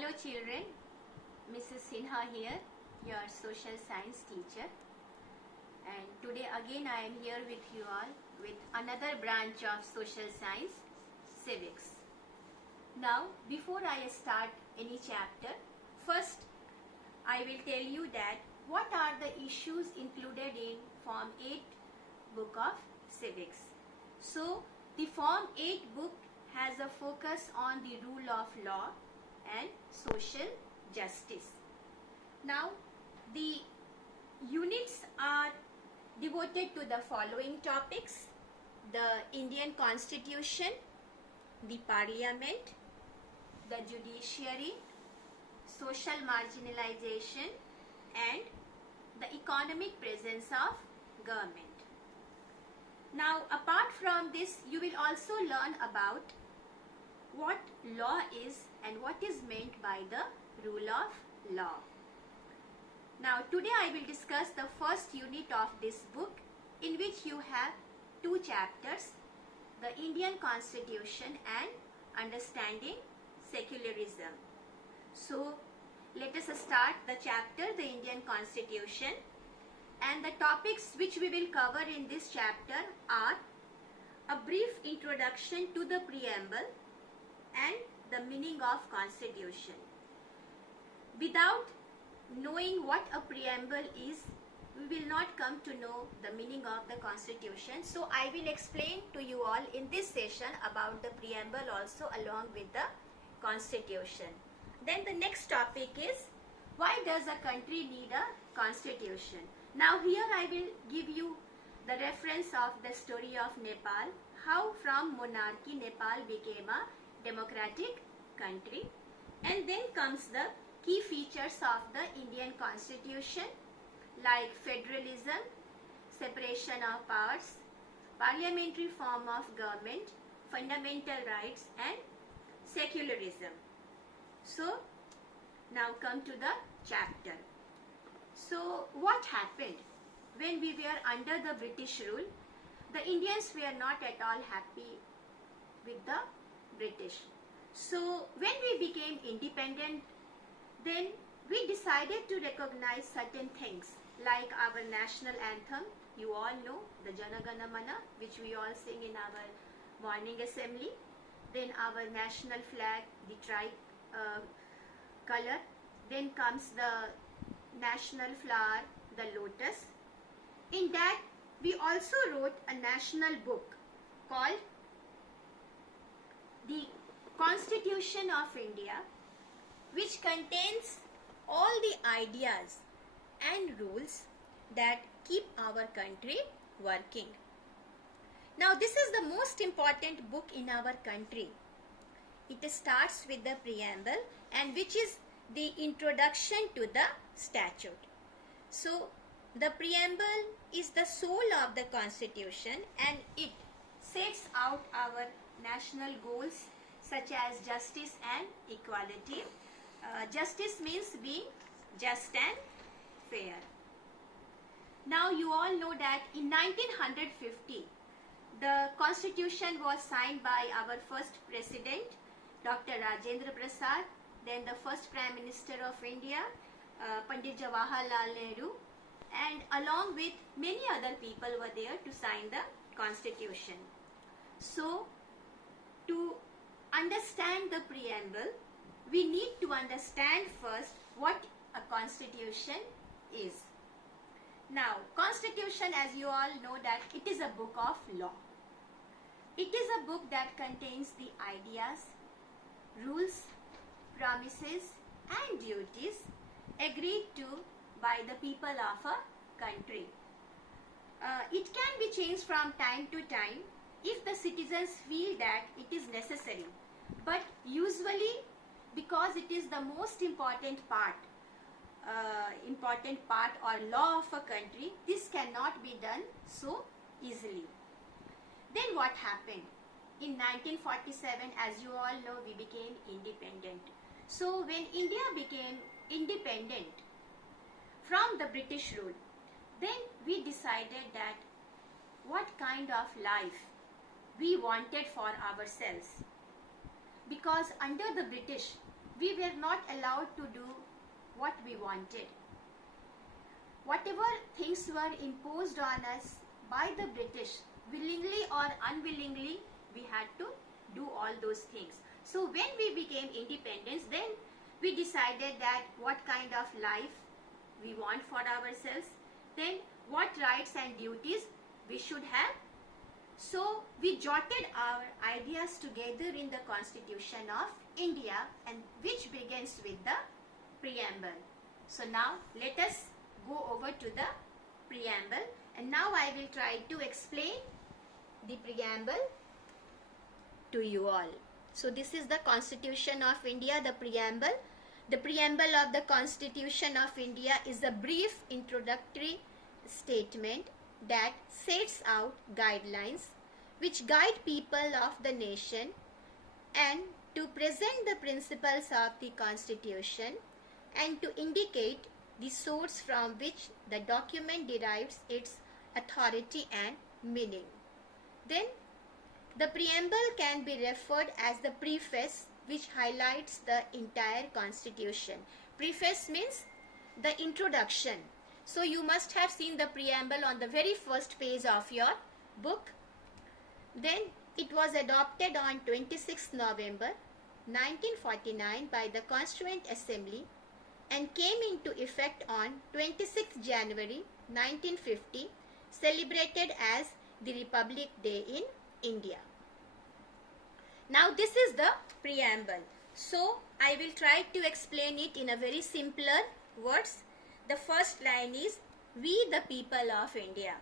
Hello children, Mrs. Sinha here, your social science teacher, and today again I am here with you all with another branch of social science, civics. Now before I start any chapter, first I will tell you that what are the issues included in Form 8 book of civics. So the Form 8 book has a focus on the rule of law and social justice. Now the units are devoted to the following topics: the Indian Constitution, the Parliament, the judiciary, social marginalization, and the economic presence of government. Now apart from this, you will also learn about what law is and what is meant by the rule of law. Now today I will discuss the first unit of this book, in which you have two chapters: the Indian Constitution and Understanding Secularism. So let us start the chapter, the Indian Constitution, and the topics which we will cover in this chapter are a brief introduction to the preamble and the meaning of Constitution. Without knowing what a preamble is, we will not come to know the meaning of the Constitution. So I will explain to you all in this session about the preamble also along with the Constitution. Then the next topic is, why does a country need a Constitution? Now here I will give you the reference of the story of Nepal, how from monarchy Nepal became a democratic country, and then comes the key features of the Indian Constitution like federalism, separation of powers, parliamentary form of government, fundamental rights, and secularism. So now come to the chapter. So what happened when we were under the British rule? The Indians were not at all happy with the British. So when we became independent, then we decided to recognize certain things like our national anthem. You all know the Jana Gana Mana, which we all sing in our morning assembly. Then our national flag, the tri-color. Then comes the national flower, the lotus. In that we also wrote a national book called the Constitution of India, which contains all the ideas and rules that keep our country working. Now this is the most important book in our country. It starts with the preamble, and which is the introduction to the statute. So the preamble is the soul of the Constitution, and it sets out our national goals such as justice and equality. Justice means being just and fair. Now you all know that in 1950 the Constitution was signed by our first president, Dr. Rajendra Prasad, then the first Prime Minister of India, Pandit Jawaharlal Nehru, and along with many other people were there to sign the Constitution. So to understand the preamble, we need to understand first what a constitution is. Now, Constitution, as you all know, that it is a book of law. It is a book that contains the ideas, rules, promises, and duties agreed to by the people of a country. It can be changed from time to time if the citizens feel that it is necessary. But usually, because it is the most important part or law of a country, this cannot be done so easily. Then what happened? In 1947, as you all know, we became independent. So when India became independent from the British rule, then we decided that what kind of life we wanted for ourselves. Because under the British, we were not allowed to do what we wanted. Whatever things were imposed on us by the British, willingly or unwillingly, we had to do all those things. So when we became independent, then we decided that what kind of life we want for ourselves, then what rights and duties we should have. So we jotted our ideas together in the Constitution of India, and which begins with the preamble. So now let us go over to the preamble, and now I will try to explain the preamble to you all. So this is the Constitution of India, the preamble. The preamble of the Constitution of India is a brief introductory statement that sets out guidelines which guide people of the nation and to present the principles of the Constitution and to indicate the source from which the document derives its authority and meaning. Then the preamble can be referred as the preface, which highlights the entire Constitution. Preface means the introduction. So you must have seen the preamble on the very first page of your book. Then it was adopted on 26 November 1949 by the Constituent Assembly and came into effect on 26 January 1950, celebrated as the Republic Day in India. Now this is the preamble. So I will try to explain it in a very simpler words. The first line is, "We the people of India."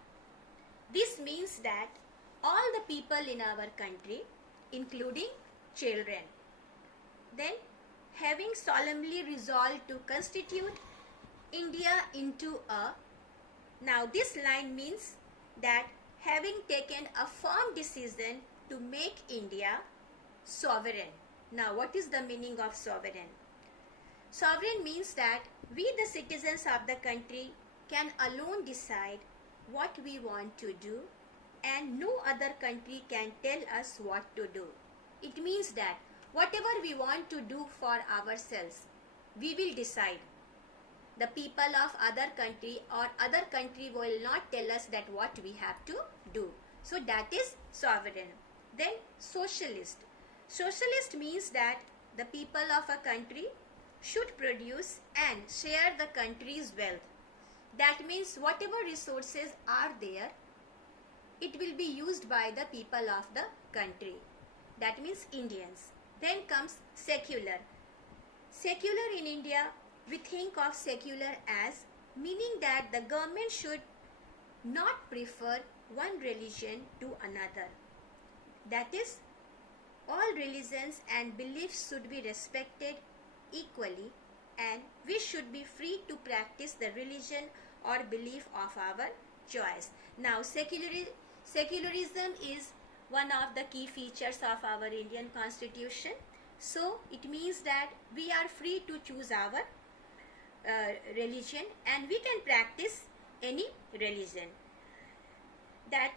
This means that all the people in our country, including children, then having solemnly resolved to constitute India into a, now this line means that having taken a firm decision to make India sovereign. Now what is the meaning of sovereign? Sovereign means that we the citizens of the country can alone decide what we want to do and no other country can tell us what to do. It means that whatever we want to do for ourselves, we will decide. The people of other country or other country will not tell us that what we have to do. So that is sovereign. Then socialist. Socialist means that the people of a country should produce and share the country's wealth. That means whatever resources are there, it will be used by the people of the country. That means Indians. Then comes secular. Secular in India, we think of secular as meaning that the government should not prefer one religion to another. That is, all religions and beliefs should be respected equally and we should be free to practice the religion or belief of our choice. Now secularism is one of the key features of our Indian Constitution. So it means that we are free to choose our religion and we can practice any religion. That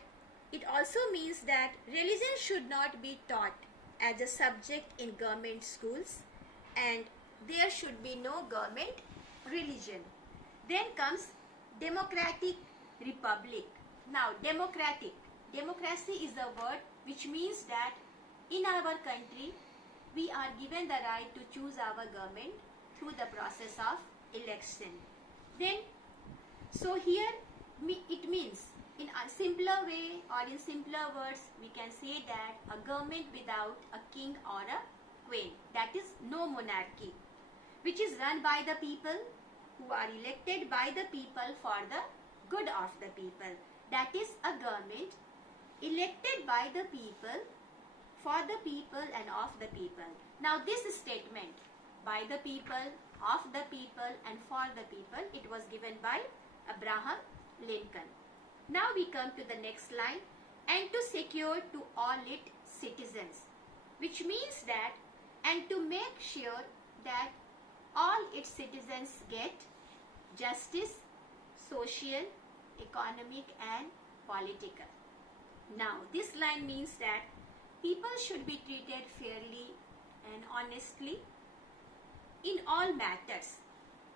it also means that religion should not be taught as a subject in government schools and there should be no government religion. Then comes democratic republic. Now democracy is a word which means that in our country we are given the right to choose our government through the process of election. Then so here it means in a simpler way or in simpler words we can say that a government without a king or a queen, that is no monarchy, which is run by the people who are elected by the people for the good of the people. That is a government elected by the people, for the people and of the people. Now this statement, by the people, of the people and for the people, it was given by Abraham Lincoln. Now we come to the next line, and to secure to all its citizens, which means that and to make sure that all its citizens get justice, social, economic and political. Now this line means that people should be treated fairly and honestly all matters.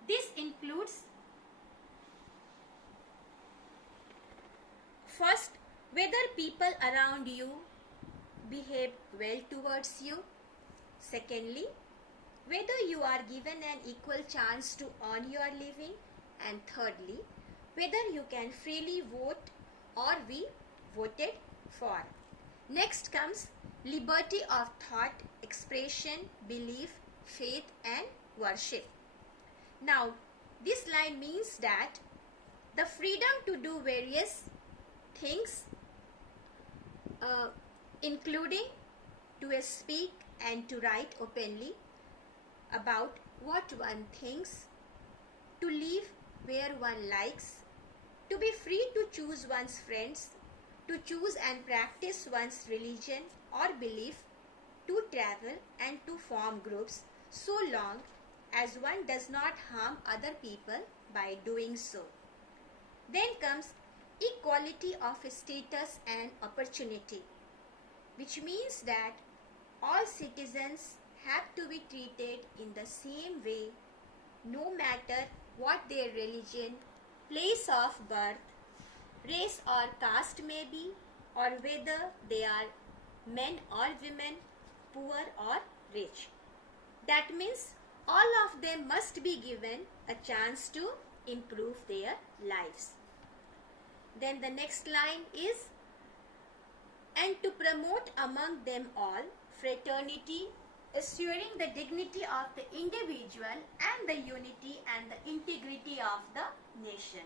This includes first, whether people around you behave well towards you. Secondly, whether you are given an equal chance to earn your living. And thirdly, whether you can freely vote or be voted for. Next comes liberty of thought, expression, belief, faith and worship. Now, this line means that the freedom to do various things, including to speak and to write openly about what one thinks, to live where one likes, to be free to choose one's friends, to choose and practice one's religion or belief, to travel and to form groups, so long as one does not harm other people by doing so. Then comes equality of status and opportunity, which means that all citizens have to be treated in the same way, no matter what their religion, place of birth, race or caste may be, or whether they are men or women, poor or rich. That means all of them must be given a chance to improve their lives. Then the next line is, and to promote among them all fraternity, assuring the dignity of the individual and the unity and the integrity of the nation.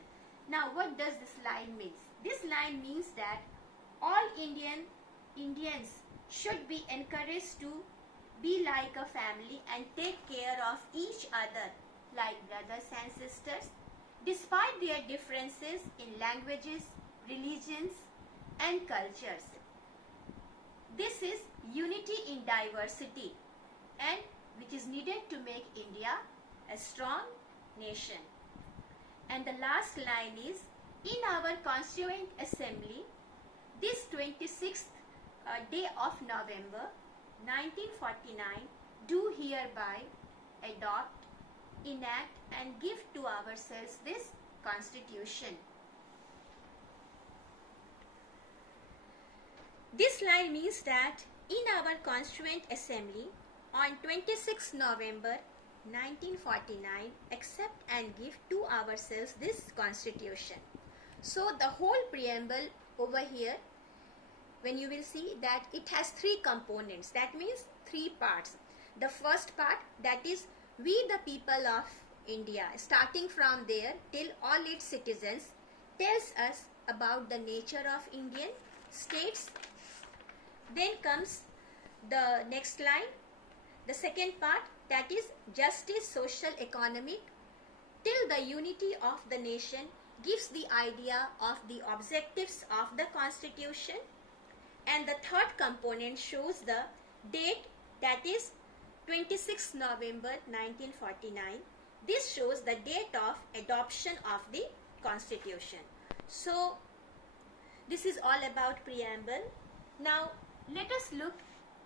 Now, what does this line mean? This line means that all Indians should be encouraged to be like a family and take care of each other like brothers and sisters, despite their differences in languages, religions and cultures. This is unity in diversity, and which is needed to make India a strong nation. And the last line is, in our Constituent Assembly, this 26th day of November 1949, do hereby adopt, enact and give to ourselves this Constitution. This line means that in our Constituent Assembly on 26 November 1949, accept and give to ourselves this Constitution. So the whole preamble over here, when you will see that it has three components, that means three parts. The first part, that is we the people of India, starting from there till all its citizens, tells us about the nature of Indian states. Then comes the next line, the second part, that is justice, social, economic, till the unity of the nation, gives the idea of the objectives of the Constitution. And the third component shows the date, that is 26 November 1949. This shows the date of adoption of the Constitution. So this is all about preamble. Now let us look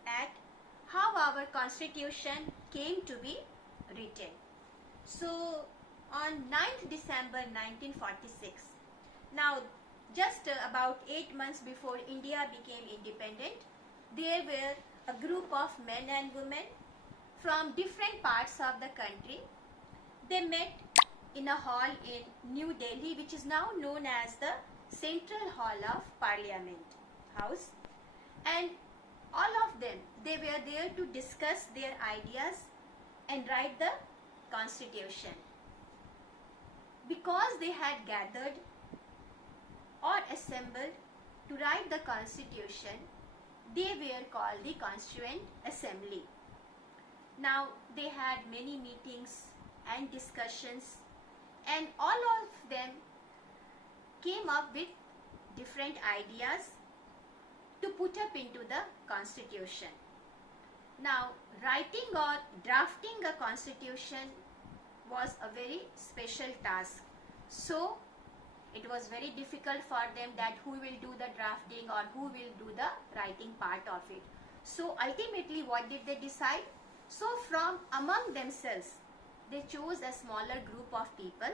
at how our Constitution came to be written. So on 9th December 1946, now just about 8 months before India became independent, there were a group of men and women from different parts of the country. They met in a hall in New Delhi, which is now known as the Central Hall of Parliament House, and all of them, they were there to discuss their ideas and write the Constitution. Because they had gathered or assembled to write the Constitution, they were called the Constituent Assembly. Now they had many meetings and discussions, and all of them came up with different ideas to put up into the Constitution. Now, writing or drafting a Constitution was a very special task. So it was very difficult for them that who will do the drafting or who will do the writing part of it. So ultimately what did they decide? So from among themselves, they chose a smaller group of people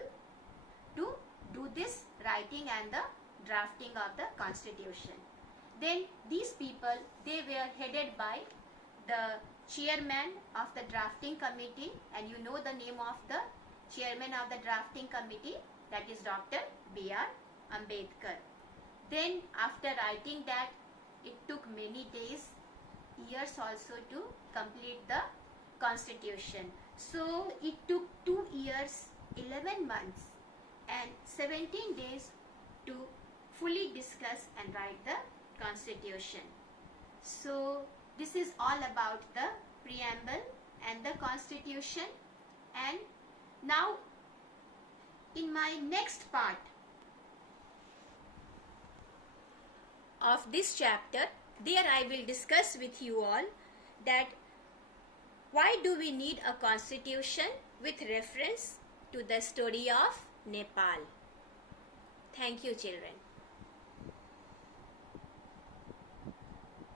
to do this writing and the drafting of the constitution. Then these people, they were headed by the chairman of the drafting committee, and you know the name of the chairman of the drafting committee, that is Dr. B.R. Ambedkar. Then after writing that, it took many days, years also to complete the constitution. So it took 2 years, 11 months and 17 days to fully discuss and write the constitution. So this is all about the preamble and the constitution. And now in my next part of this chapter, there I will discuss with you all that why do we need a constitution with reference to the story of Nepal. Thank you, children.